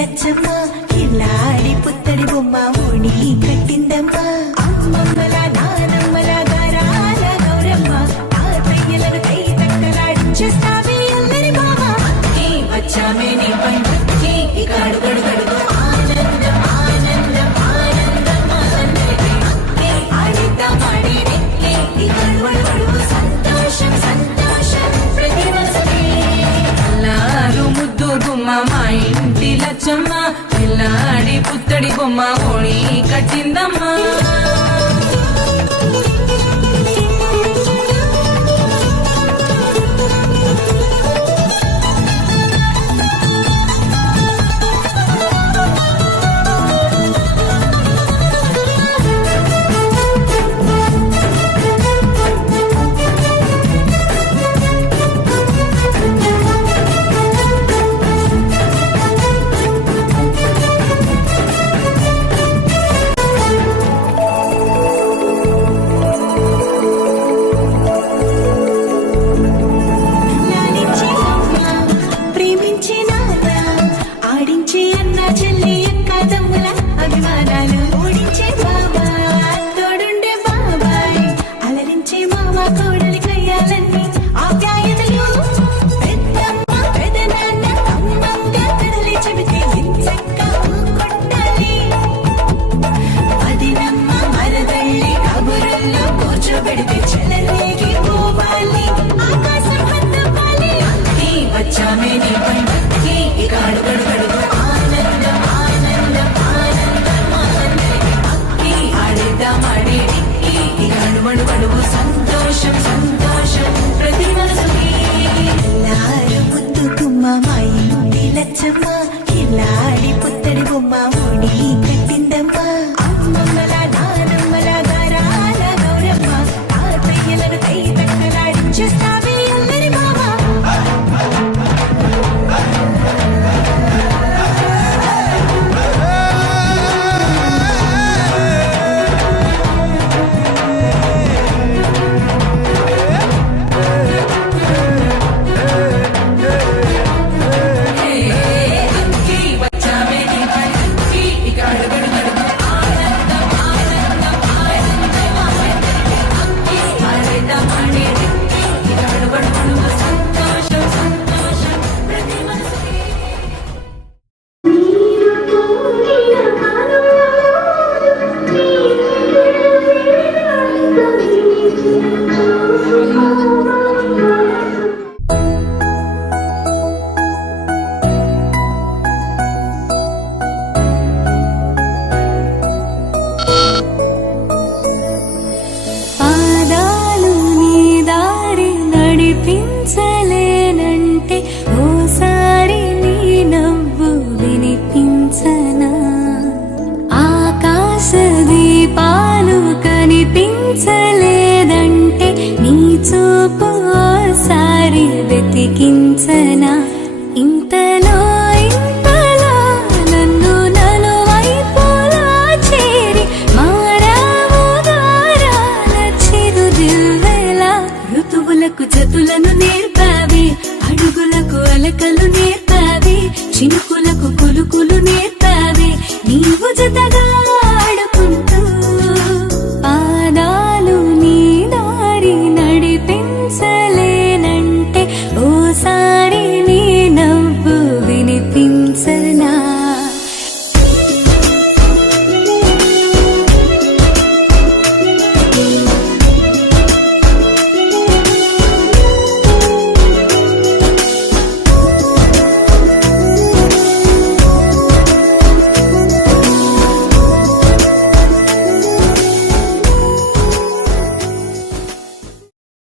లచ్చమ్మ కిల్లాడి పుత్తడి బొమ్మ ఓణి కట్టిందమ్మా అమ్మమ్మల నానమ్మల గారాల గౌరమ్మ తాతయ్యలను కై తక్కలాడించేస్తావే అల్లరి బావ వచ్చామే నీ పంటకి ఇక అడుగడు గడుగు ఆనందం ఆనందం ఆనందం ఆడిద్దామాడి ఇక అడుగడు సంతోషం సంతోషం ప్రతి మనసుకి అల్లారు ముద్దు గుమ్మ మా ఇంటి లచ్చమ్మ పిల్లాడి పుత్తడి బొమ్మ ఓణి కట్టిందమ్మా సంతోషం సంతోషం ప్రతి మనసుకి ఎల్లారు ముద్దు గుమ్మ మా ఇంటి లచ్చమ్మ కిల్లాడి పుత్తడి బొమ్మ ఓణి కట్టిందమ్మా అమ్మమ్మల నానమ్మల గారాల గౌరమ్మ తాతయ్యలను కై తక్కలాడించేస్తావే అల్లరి బావ కనిపించలేదంటే నీ చూపు ఓసారి వెతికించనా ఇంతలో ఇంతలో నన్ను నలువైపులా చేరి మారావు దారాల చిరుదివ్వెలా ఋతువులకు జతులను నేర్పావి అడుగులకు అలకలు నేర్పావి చినుకులకు కులుకులు నేర్పావి నీవు జతగా